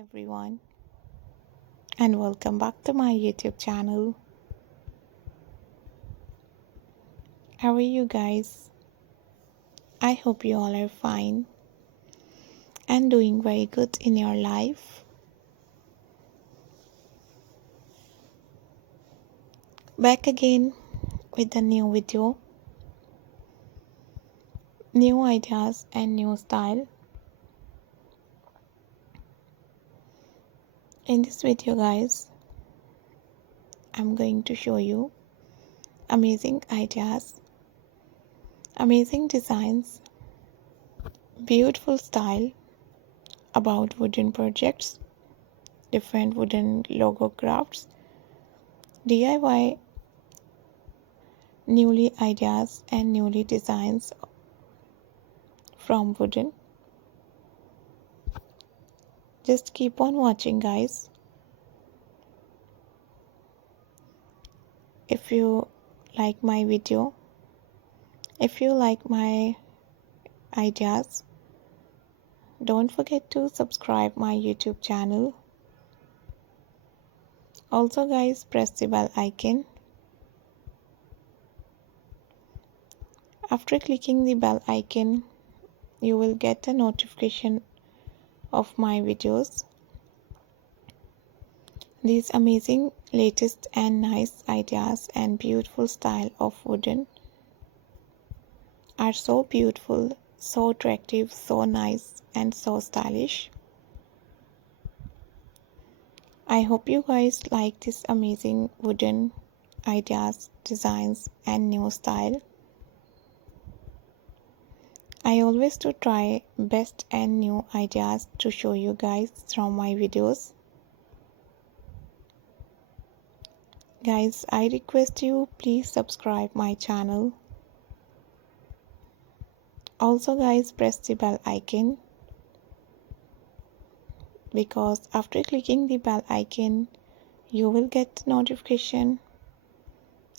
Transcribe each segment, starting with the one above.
everyone, and welcome back to my YouTube channel. How are you guys? I hope you all are fine and doing very good in your life. Back again with a new video, new ideas and new style. In this video guys, I'm going to show you amazing ideas, amazing designs, beautiful style about wooden projects, different wooden logo crafts, DIY newly ideas and newly designs from wooden. Just keep on watching guys. If you like my video, if you like my ideas, don't forget to subscribe my YouTube channel. Also guys, press the bell icon. After clicking the bell icon, you will get a notification of my videos. These amazing latest and nice ideas and beautiful style of wooden are so beautiful, so attractive, so nice and so stylish. I hope you guys like this amazing wooden ideas, designs and new style. I always do try best and new ideas to show you guys from my videos. Guys, I request you please subscribe my channel. Also guys, press the bell icon, because after clicking the bell icon you will get notification.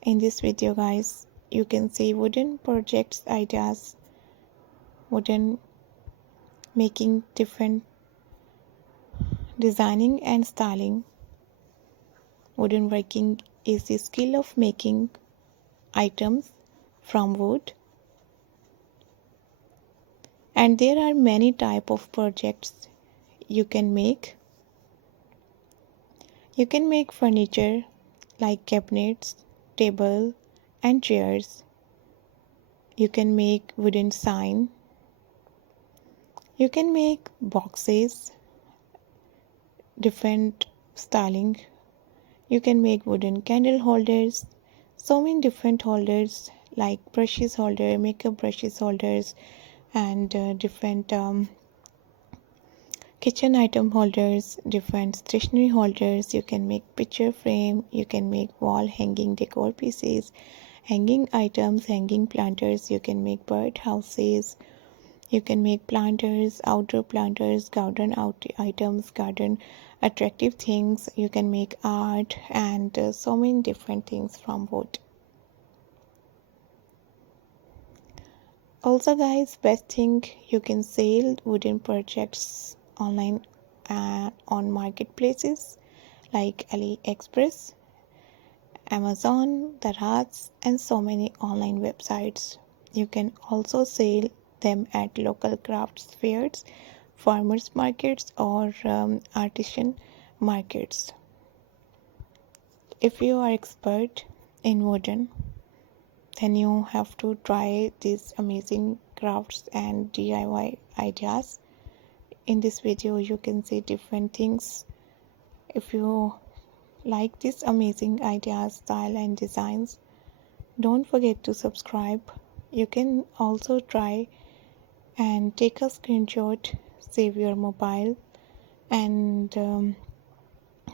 In this video guys, you can see wooden projects ideas, wooden making different designing and styling. Wooden working is the skill of making items from wood, and there are many type of projects you can make. You can make furniture like cabinets, table and chairs. You can make wooden sign. You can make boxes, different styling. You can make wooden candle holders, so many different holders like brushes holder, makeup brushes holders, and different kitchen item holders, different stationery holders. You can make picture frame, you can make wall hanging decor pieces, hanging items, hanging planters. You can make bird houses. You can make planters, outdoor planters, garden out items, garden attractive things. You can make art and so many different things from wood. Also guys, best thing, you can sell wooden projects online on marketplaces like AliExpress, Amazon, Daraz and so many online websites. You can also sell them at local crafts fairs, farmers markets or artisan markets. If you are expert in wooden, then you have to try these amazing crafts and DIY ideas. In this video you can see different things. If you like these amazing ideas, style and designs, don't forget to subscribe. You can also try and take a screenshot, save your mobile, and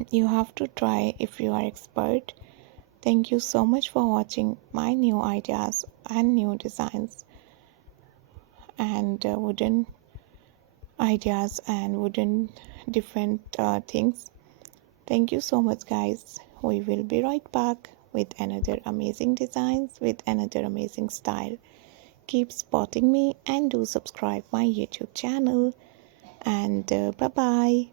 you have to try if you are expert. Thank you so much for watching my new ideas and new designs and wooden ideas and wooden different things. Thank you so much guys. We will be right back with another amazing designs, with another amazing style. Keep spotting me and do subscribe my YouTube channel, and bye bye.